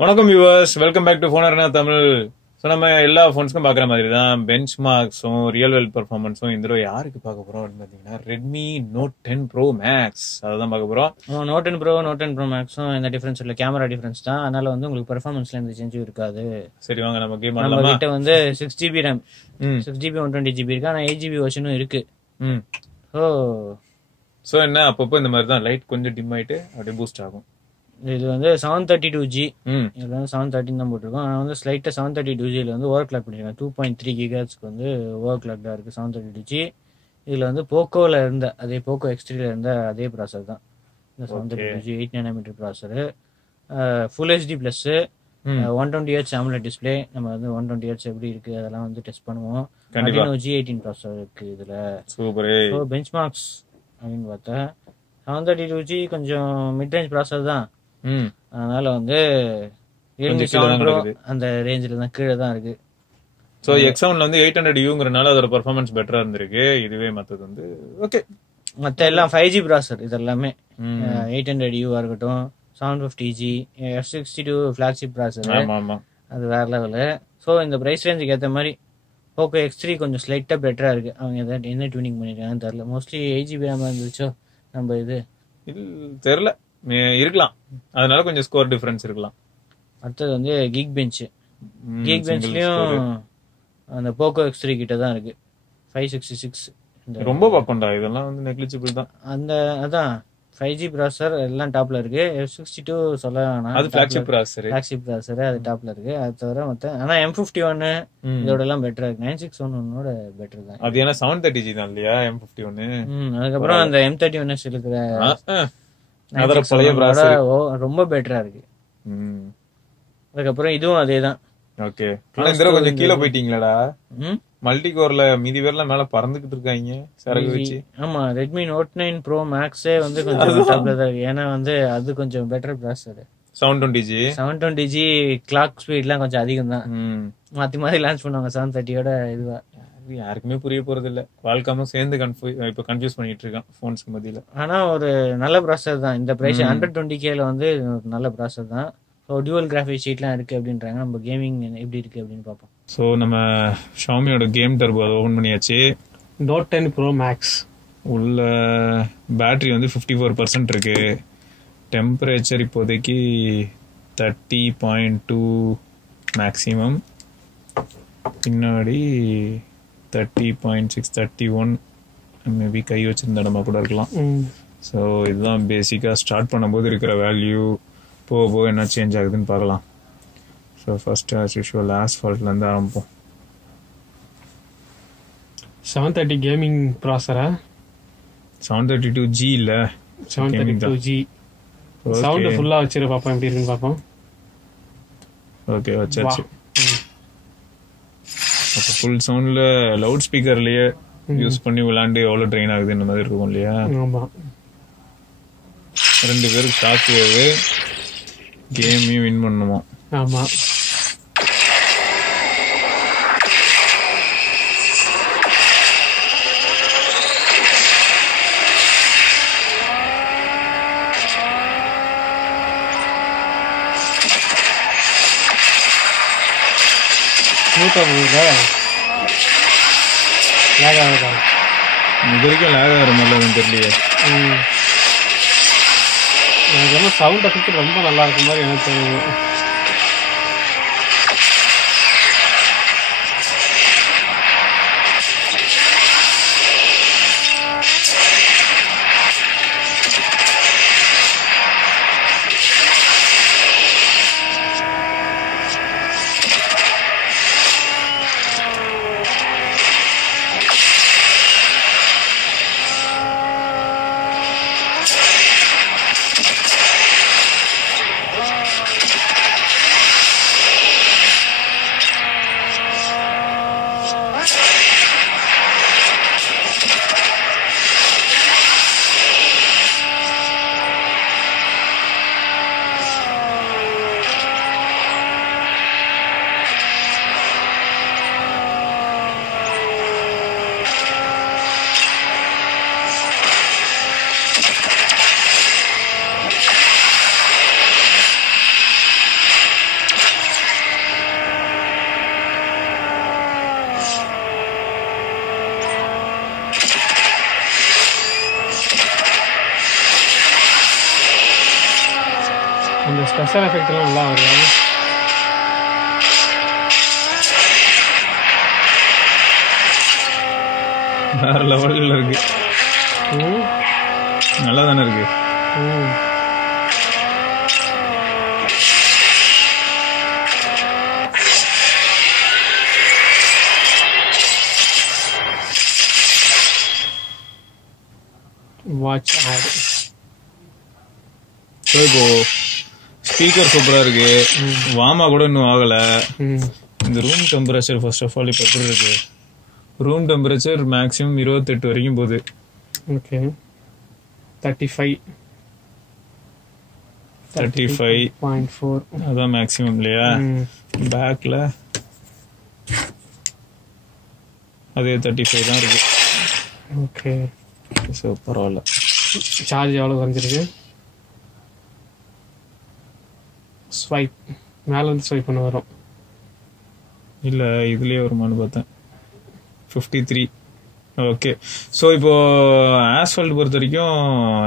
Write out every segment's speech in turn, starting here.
வணக்கம் viewers, welcome back to ஃபோனர்னா Tamil. So நம்ம எல்லா ஃபோன்ஸ்க்கும் பார்க்குற மாதிரி தான் பெஞ்ச் மார்க்ஸும் ரியல் வேல்ட் பர்ஃபார்மன்ஸும் இந்த தடவை யாருக்கு பார்க்க போகிறோம் அப்படின்னு பார்த்தீங்கன்னா ரெட்மி நோட் 10 ப்ரோ மேக்ஸ் அதுதான் பார்க்க போகிறோம். நோட் 10 ப்ரோ நோட் 10 ப்ரோ மேக்ஸும் எந்த டிஃபரன்ஸ் இல்லை, கேமரா டிஃபரன்ஸ் தான். அதனால வந்து உங்களுக்கு பெர்ஃபார்மன்ஸ்ல எந்த சேஞ்சும் இருக்காது. சரி வாங்க நம்ம கேம் நம்ம கிட்ட வந்து 6GB RAM 6GB 120GB இருக்கு, ஆனால் 8GB வெர்ஷனும் இருக்கு. ஸோ என்ன அப்பப்போ இந்த மாதிரி தான் லைட் கொஞ்சம் டிம் ஆயிட்டு அப்படியே பூஸ்ட் ஆகும். இது வந்து 732G, இதுல வந்து 713 தான் போட்டிருக்கோம். ஆனால் வந்து ஸ்லைட்டா 732Gல வந்து ஓவர் கிளாக் பண்ணிருக்காங்க. 2.3 GHz வந்து ஓவர் கிளாக்டா இருக்கு 732G. இதுல வந்து போக்கோல இருந்த அதே போக்கோ X3ல இருந்த அதே ப்ராசர் தான் இந்த 732G 8nm ப்ராசர். Full HD plus 120Hz AMOLED display. நம்ம வந்து 120Hz எப்படி இருக்கு அதெல்லாம் வந்து டெஸ்ட் பண்ணுவோம். G18 ப்ராசர் இருக்கு இதுல. சூப்பர். ஸோ பெஞ்ச் மார்க்ஸ் அப்படின்னு பார்த்தா 732G கொஞ்சம் மிட் ரேஞ்ச் ப்ராசர் தான். அதனால வந்து அந்த ரேஞ்சில தான் கீழே தான் இருக்கு. ஸோ X7ல வந்து 800Uங்கிறனால அதோட பெர்ஃபார்மன்ஸ் பெட்டரா இருந்திருக்கு. இதுவே மற்றது வந்து ஓகே, மற்ற எல்லாம் 5G ப்ராசர். இது எல்லாமே 800U இருக்கட்டும், 750G F62 ஃபிளாக்ஷிப் ப்ராசர், அது வேற லெவலு. ஸோ இந்த பிரைஸ் ரேஞ்சுக்கு ஏற்ற மாதிரி போக்கோ X3 கொஞ்சம் ஸ்லைட்டா பெட்டரா இருக்கு. அவங்க ஏதாவது என்ன டியூனிங் பண்ணிருக்காங்கன்னு தெரியல. மோஸ்ட்லி 8GB RAM இருந்துச்சோ நம்ம இது தெரியல, இருக்கலாம். அதனால கொஞ்சம் ஸ்கோர் டிஃபரன்ஸ் இருக்கலாம். அடுத்தது வந்து கிக் பெஞ்ச். கிக் பெஞ்ச்லயும் அந்த போக்கோ X3 கிட்ட தான் இருக்கு 566. ரொம்ப பக்கம்டா, இதெல்லாம் வந்து நெக்லிஜிபிள் தான். அந்த அதான் 5G ப்ராசர் எல்லாம் டாப்ல இருக்கு. F62 சொல்ல வேணாம், அது ஃபிளாக்ஷிப் ப்ராசர் அது டாப்ல இருக்கு. அது தவிர மொத்தம் ஆனா M51 இதோட எல்லாம் பெட்டரா இருக்கு. 961 பெட்டர் தான். அது ஏன்னா 730G தான் இல்லையா M51. அதுக்கப்புறம் அந்த M31 இருக்கிற அதோட பழைய ப்ராசர் ரொம்ப பெட்டரா இருக்கு. அதுக்கப்புறம் இதுவும் அதேதான். ஓகே, ஆனா இந்த கொஞ்சம் கீழே போயிட்டீங்களாடா. மல்டி கோர்ல மீதி பேர்லாம் மேல பறந்துகிட்டு இருக்காங்க சரகு வச்சு. ஆமா, ரெட்மி நோட் 9 ப்ரோ மேக்ஸே வந்து கொஞ்சம் டாப்ல தான் இருக்கு. ஏன்னா வந்து அது கொஞ்சம் பெட்டர் ப்ராசர். 720G கிளாக் ஸ்பீட்லாம் கொஞ்சம் அதிகம் தான். மாத்தி மாத்தி லான்ச் பண்ணுவாங்க 730யோட. இதுவா யாருக்குமே புரிய போறது இல்ல. வால்காமும் சேர்ந்து இப்ப கன்ஃபியூஸ் பண்ணிட்டு இருக்கான் போன்ஸ்க்கு மத்தியில. ஆனா ஒரு நல்ல ப்ராசர் தான். இந்த பிரைஸ் 120Kல வந்து நல்ல ப்ராசர் தான். டியூவல் கிராஃபிக்ஸ் ஷீட்லாம் இருக்கு அப்படின்றாங்க. நம்ம கேமிங் எப்படி இருக்கு அப்படின்னு பார்ப்போம். ஸோ நம்ம ஷாமியோட கேம் டர்போ அதை ஓபன் பண்ணியாச்சு. நோட் 10 ப்ரோ மேக்ஸ் உள்ள பேட்டரி வந்து 54% இருக்கு. டெம்பரேச்சர் இப்போதைக்கு 30.2 மேக்ஸிமம். பின்னாடி 30.6 31 மேபி கை வச்சிருந்த இடமா கூட இருக்கலாம். ஸோ இதுதான் பேசிக்காக ஸ்டார்ட் பண்ணும்போது இருக்கிற வேல்யூ. போக போக என்ன சேஞ்ச் ஆகுதுன்னு பார்க்கலாம். ஸோ ஃபர்ஸ்ட் ஆஸ் யூஷுவல் ஆஸ்ஃபால்ட்லேருந்து ஆரம்பிப்போம். 730 கேமிங் ப்ராசரா? 732G இல்லை, 732G. சவுண்ட் ஃபுல்லாக வச்சிரு பார்ப்போம் எப்படி இருக்குன்னு பார்ப்போம். ஓகே வச்சாச்சு. அப்போ ஃபுல் சவுண்டில் லவுட் ஸ்பீக்கர்லேயே யூஸ் பண்ணி விளாண்டு எவ்வளோ ட்ரெயின் ஆகுது இந்த மாதிரி இருக்கும் இல்லையா? ஆமாம். 2 பேருக்கு ஷாக் வேவு, கேமையும் வின் பண்ணுமா? ஆமாம். இது வரைக்கும் லேக் ஆகிற மாதிரிலாம் தெரியலையே. எனக்கு வந்து சவுண்ட் எஃபெக்ட் ரொம்ப நல்லா இருக்கும் மாதிரி எனக்கு தெரியுது. ஸ்பெஷல் எஃபெக்ட்லாம் நல்லா வருது. வேற லெவலில் இருக்கு. நல்லா தானே இருக்கு. Watch out. ஸோ இப்போ ஸ்பீக்கர் சூப்பராக இருக்கு. வாமா கூட இன்னும் ஆகலை. இந்த room temperature first of all இப்போ எப்படி இருக்கு? ரூம் டெம்பரேச்சர் மேக்ஸிமம் 28 வரைக்கும் போகுது. ஓகே 35.4 அதான் மேக்ஸிமம் இல்லையா? பேக்ல அதே 35 தான் இருக்கு. ஓகே ஸோ பரவாயில்ல. சார்ஜ் எவ்வளோ குறைஞ்சிருக்கு? ஸ்வைப் மேலே வந்து ஸ்வைப் பண்ண வரும். இல்லை இதுலேயே வருமானு பார்த்தேன். 53. ஓகே. ஸோ இப்போ ஆஸ்ஃபால்ட் பொறுத்த வரைக்கும்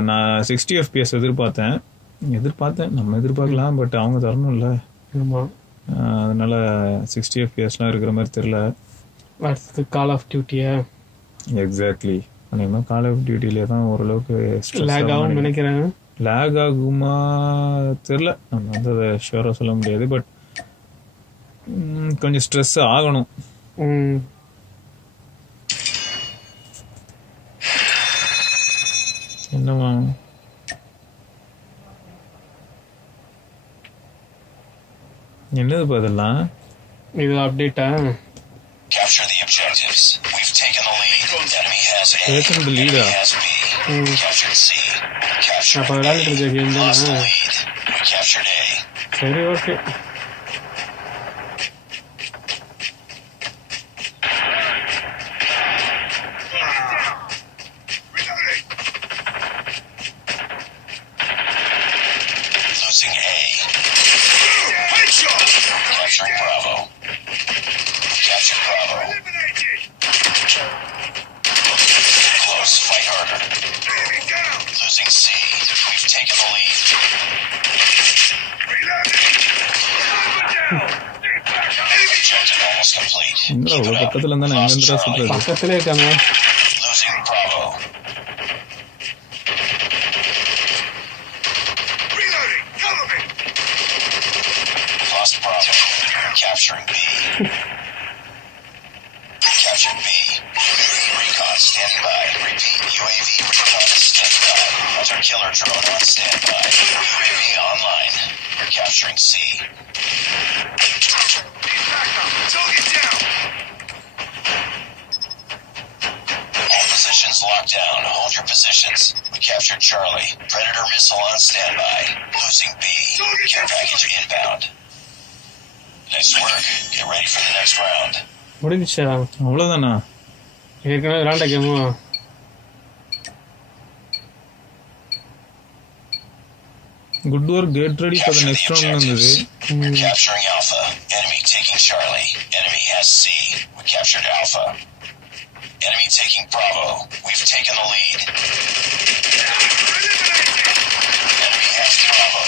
நான் 60 FPS எதிர்பார்த்தேன். நம்ம எதிர்பார்க்கலாம், பட் அவங்க தரணும்ல. ஆமாம், அதனால 60 FPSலாம் இருக்கிற மாதிரி தெரியல. அடுத்தது கால் ஆஃப் டியூட்டியா? எக்ஸாக்ட்லி. ஆனால் கால் ஆஃப் டியூட்டிலே தான் ஓரளவுக்கு லேக் ஆகும் நினைக்கிறேன். லேக் ஆகுமா தெரில, நம்ம வந்து அதை ஷுவராக சொல்ல முடியாது. பட் கொஞ்சம் ஸ்ட்ரெஸ் ஆகணும். என்னமா என்னது அதெல்லாம்? இது அப்டேட்டா? Capture the objectives. We've taken the lead. Enemy has A. Taken the lead. Enemy has B. Captured C. Captured அப்போ விளையாண்டுட்டு இருக்க கேம் lost the தானே? lead. We captured A. சரி, okay. Losing A. Capturing Bravo. Captured Bravo. Close. Fight harder. Losing C. We've taken the lead. Objective almost complete. என்னடா Keep அவ்வளோ it up. பக்கத்தில் இருந்தால் நான் Lost எங்கேருந்துடா Charlie. சுற்றுறது? பக்கத்திலே இருக்காங்க. Losing Bravo. Lost Bravo. Capturing B. Captured B. UAV recon standing by. Repeat, UAV recon standing by. Hunter killer drone on standby. UAV online. We're capturing C. All positions locked down. Hold your positions. We captured Charlie. Predator missile on standby. Losing B. Care package inbound. Nice work. Get ready for the next round. முடிஞ்சிச்சா? அவ்வளோதானா? ஏற்கனவே விளாண்ட game. Good work, get ready for the next round இருந்தது. We're capturing Alpha. Enemy taking Charlie. Enemy has C. We captured Alpha. Enemy taking Bravo. We've taken the lead. Enemy has Bravo.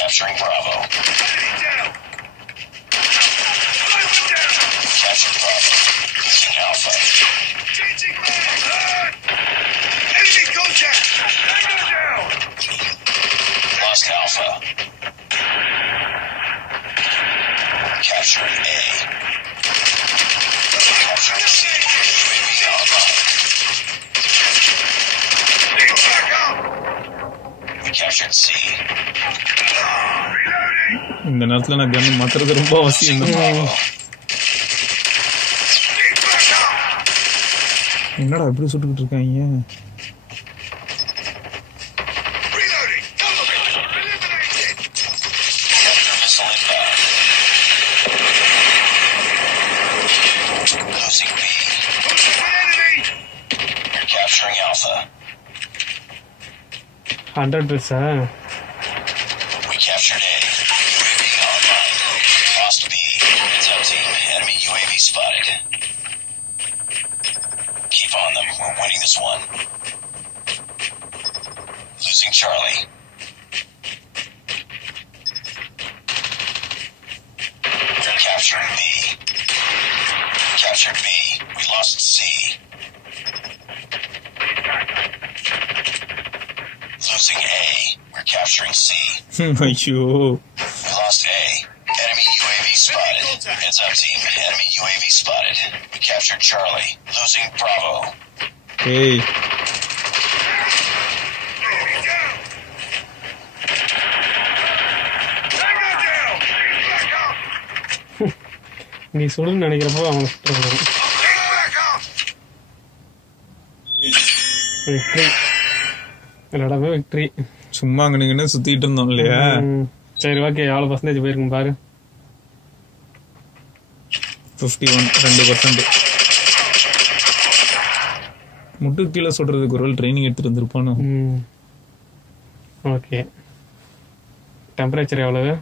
Capturing Bravo. Captured Bravo. Losing Alpha. Lost Alpha. Capturing A. Capturing C. UAV online. We captured C. இந்த நேரத்தில் நான் கன்று மாத்துறது ரொம்ப அவசியம். என்னடா இப்படி சுட்டுக்கிட்டு இருக்காங்க? Predator missile inbound. Losing B. You're capturing Alpha. 100 ட்ரெஸ்ஸா? We captured A. UAV online. Lost B. Heads up team. Enemy UAV spotted. Keep on them. We're winning this one. Losing Charlie. ஐயோ We lost A. Enemy UAV spotted. Heads up, team. Enemy UAV spotted. We captured Charlie. Losing Bravo. ஏய் நீ சொல்லுன்னு நினைக்கிறப்போ அவனை சுட்டுருவாங்க. Victory எல்லாமே victory. சும்மா அங்கே சுத்திட்டு இருந்தோம் இல்லையா? சரி ஓகே, எவ்வளோ பர்சன்டேஜ் போயிருக்கும் பாரு. 51 2%. முட்டு கீழே சொல்றதுக்கு ஒரு ட்ரைனிங் எடுத்துட்டு வந்திருப்பானோ. ஓகே, டெம்பரேச்சர் எவ்வளவு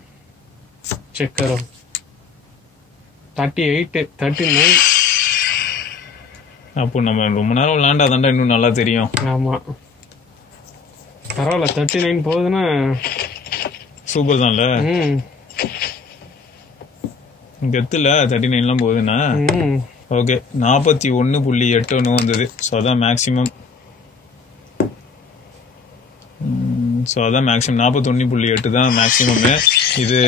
செக் கரோ? 38 39. அப்போ நம்ம ரொம்ப நேரம் விளையாண்டாதாண்டா இன்னும் நல்லா தெரியும். ஆமா பரவாயில்ல, 39 போகுதுன்னா சூப்பர் தான்ல. கெத்துல 39 போகுதுன்னா ஓகே. 41.81 வந்தது. ஸோ அதான் மேக்ஸிமம். ஸோ அதான் மேக்ஸிமம் 41.8 தான் மேக்ஸிமம். இது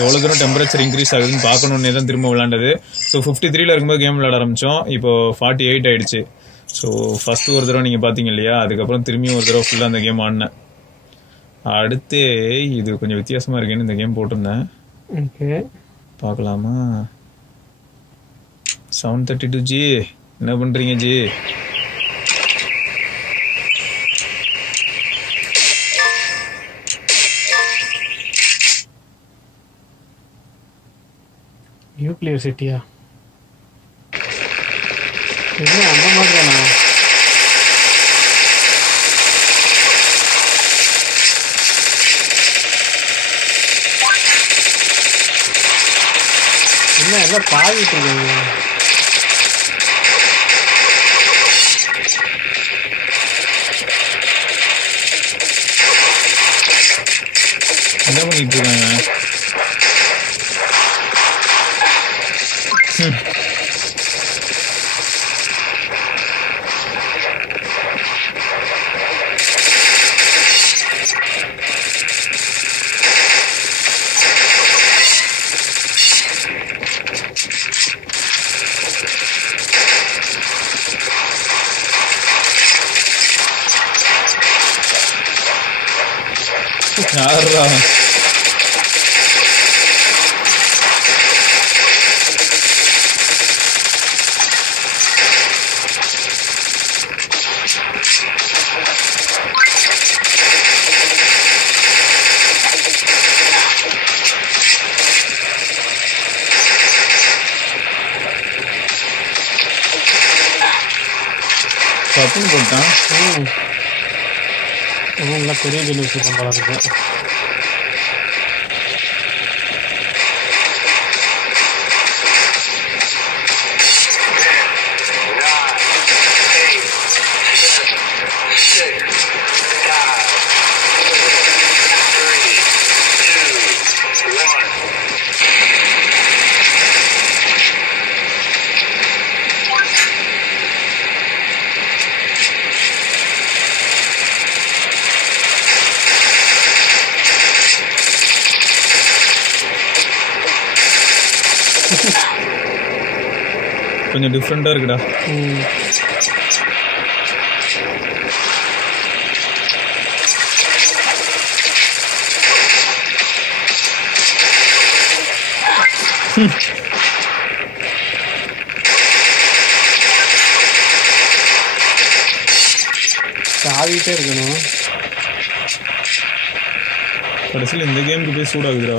எவ்வளோ தூரம் டெம்பரேச்சர் இன்க்ரீஸ் ஆகுதுன்னு பார்க்கணுன்னே தான் திரும்ப விளாண்டது. ஸோ 53ல் இருக்கும்போது கேம் விளாட ஆரம்பித்தோம். இப்போ 48 ஆயிடுச்சு. ஸோ ஃபர்ஸ்ட் ஒரு தடவை நீங்கள் பார்த்தீங்க இல்லையா, அதுக்கப்புறம் திரும்பியும் ஒரு தடவை ஃபுல்லாக அந்த கேம் ஆடினேன். அடுத்து இது கொஞ்சம் வித்தியாசமாக இருக்குன்னு இந்த கேம் போட்டிருந்தேன். ஓகே பார்க்கலாமா? 732G என்ன பண்ணுறீங்க ஜி? நியூக்ளியர் சிட்டியா? இல்லை அந்த மாதிரி தானா? இல்லை எல்லாம் பாதிட்டு இருக்காங்க. என்ன பண்ணிட்டு இருக்காங்க? யாரா தப்புன்னு போட்டான்? நல்லா பெரிய கேள்வி வச்சுருக்கோம் போல இருக்கு. கொஞ்சம் டிஃப்ரெண்டா இருக்குடா. சாதிட்டே இருக்கணும். கடைசியில் இந்த கேமுக்கு போய் சூடாகுதுடா.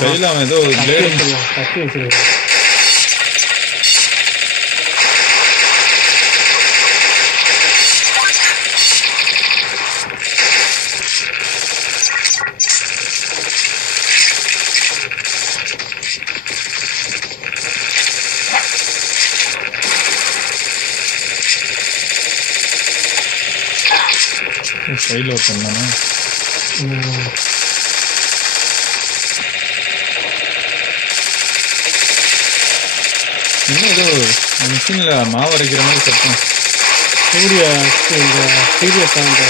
கையில் அவன் ஏதோ கட்டி வச்சிருக்கான். கையில் ஒருத்தன் இன்னும் ஏதோ மிஷினில் மாவு அரைக்கிற மாதிரி சத்தம். சூரிய இந்த சீரியஸ் சவுண்டு.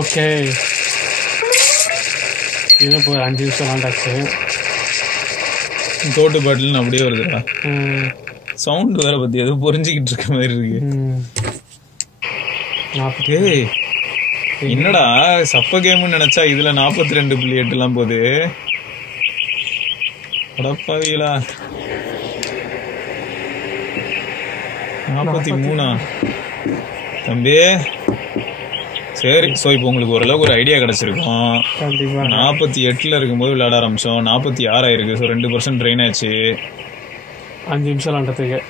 ஓகே, இது இப்போ 5 நிமிஷம் விளாண்டாச்சு. தோட்டு பாட்டில் அப்படியே வருதுடா. சவுண்ட் வேற பத்தி எதுவும் புரிஞ்சுக்கிட்டு இருக்க மாதிரி இருக்கு. என்னடா சப்ப கேம்னு நினைச்சா இதுல 42.8 எல்லாம் போகுது. அடப்பாவீங்களா, 43 தம்பி. சரி, ஸோ இப்போ உங்களுக்கு ஓரளவுக்கு ஒரு ஐடியா கிடைச்சிருக்கும். 48 இருக்கும்போது விளையாட ஆரம்பிச்சோம், 46 ஆயிருக்கு. ஸோ 2% ட்ரெயின் ஆச்சு 5 நிமிஷம் விளாண்டதுக்கு.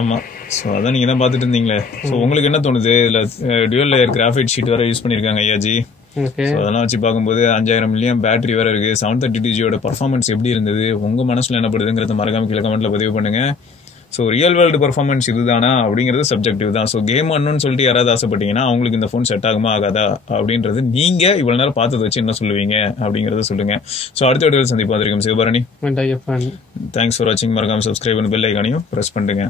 ஆமாம், ஸோ அதான் நீங்கள் தான் பார்த்துட்டு இருந்தீங்களே. ஸோ உங்களுக்கு என்ன தோணுது? இதில் டியூவல் லேயர் கிராஃபைட் ஷீட் வேறு யூஸ் பண்ணியிருக்காங்க ஐயாஜி. ஸோ அதெல்லாம் வச்சு பார்க்கும்போது 5000 mAh பேட்டரி வேறு இருக்குது. 732Gயோட பர்ஃபார்மன்ஸ் எப்படி இருந்தது, உங்கள் மனசில் என்ன படுதுங்கிறத மறக்காம கீழே கமெண்ட்டில் பதிவு பண்ணுங்கள். ஸோ ரியல் வேர்ல்டு பர்ஃபார்மன்ஸ் இதுதானா அப்படிங்கிறது சப்ஜெக்டிவ் தான். ஸோ கேம் ஆடணும்னு சொல்லிட்டு யாராவது ஆசைப்பட்டீங்கன்னா அவங்களுக்கு இந்த ஃபோன் செட் ஆகுமா ஆகாதா அப்படின்றது நீங்கள் இவ்வளோ நேரம் பார்த்ததை வச்சு என்ன சொல்லுவீங்க அப்படிங்கிறத சொல்லுங்கள். ஸோ அடுத்த வீடியோவில் சந்திப்போம். சிவபரணி, தேங்க்ஸ் ஃபார் வாட்சிங். மறக்காம சப்ஸ்கிரைப் பண்ணி பெல் ஐக்கானையும் ப்ரெஸ் பண்ணுங்க.